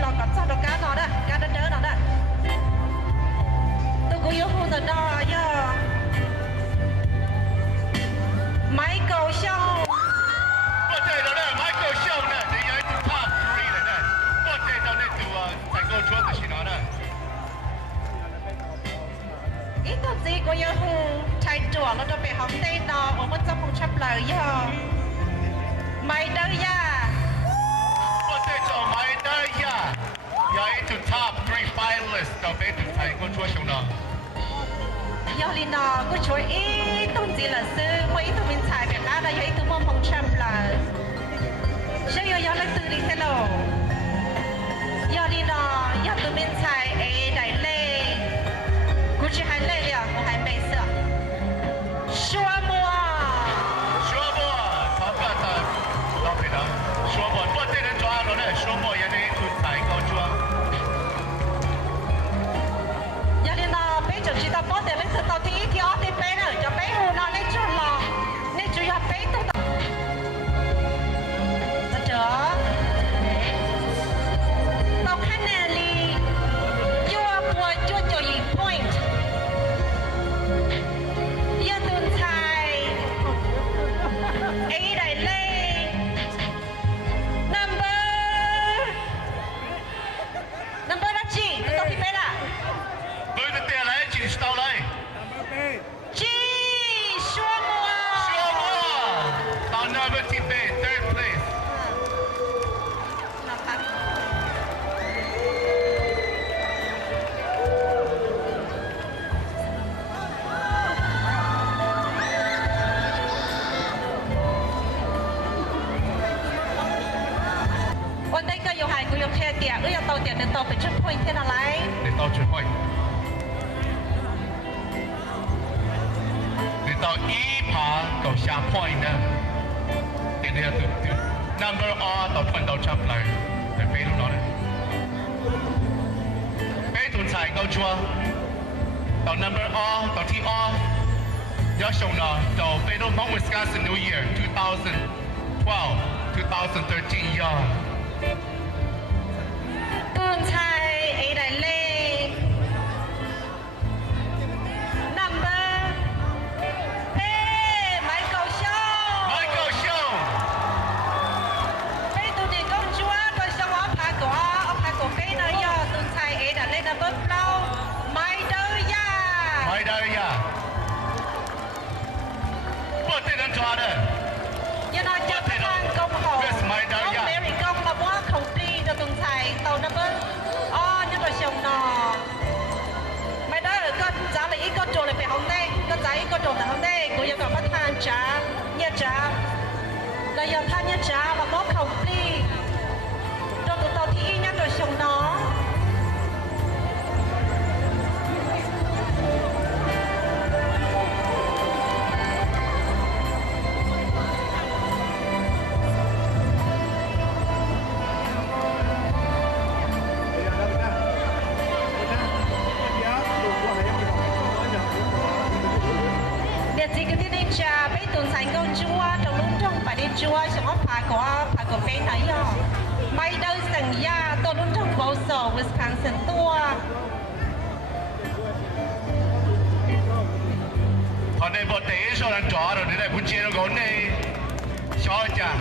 lò còn sao đâu cá nó đó cá đỡ nó đó tôi cũng yêu hôn rồi đó giờ Michael Show What day đó nè Michael Show nè để nhớ top 3 nè nè What day đó nè tụi thành công chúa từ xin nó nè ít tôi gì cũng yêu hôn thay chùa nó cho bé học tên nó ở bên trong phòng chấp lời giờ mày đâu ya What day cho mày đây ya nhớ to top 3 finalists đầu bên từ thành công chúa xin nó giờ li nó cứ chuối ít tôi gì là sư mấy tôi mình xài việc đó là vậy tôi mong phòng chấp lời sao giờ lấy từ đi hello giờ li nó giờ tôi mình xài ấy đại lệ估计还累了，我还没色。说么？说么？他不他老皮的说么？我这人抓了呢，说么也得出台高抓。giờ đi nào bây giờ chỉ tao bỏ tiền lấy sự tao thì ít thì ở thì bé rồi, cho bé hồ nào lấy chút lò, lấy chút hạt bé tao tao. Tao chờ. Tao khăn nè li, chưa bùa chưa cho gì point. Giờ tuần thai, ấy đại lệ, number là gì? Tao thì bé là. Với cái tiền này chỉ tao lấy. Chi số mua. Số mua. Tao number team B, third place.วันđây có yêu hài của yêu khe tiệt, yêu tàu tiệt nên tàu phải chút point thế nào lại? Để tao chuyển point. Để tao ý phá tao xa point nè. Để đây tụi number R tao phân tao chấp lại. Để phê lúc đó nè. Phê tụi xài câu chua. Tao number R, tao thi R. Nhớ xong nè, tao phê lúc mong Wisconsin New Year 2012, 2013 year. Tuần thai ấy đại lệ. Number. Ê, Michael Show. Michael Show. Ê, tụi đi công chúa, tôi sẽ hóa phá của cái nơi giờ tuần thai ấy đại lệ number flow. Mày đâu ya? Mày đây à? What did I draw there? Giờ nó chấp thang công hồ. Yes, mày đâu Ông ya? Mary công là quá không đi cho tuần thai tàu number. Nhưng rồi xong nọ. Mày đó là con giá là ít con trộn lại phải không đây. Con giá ít con trộn là không đây. Cô yêu cầu bắt than trả, nhớ trả. Là giờ than nhớ trả là bó không đi. Rồi tụi tao thì ít nhất rồi xong nó. Để gì cái tin cha bây tuần sáng công chúa trong lúc trong phải đi chúa xong nó phá của bé này à mày đâu sẵn ya tôi lúc trong bầu sổ Wisconsin tua Còn đây bộ tế số đang draw rồi, để này cũng chia nó gốn này. Cho chả.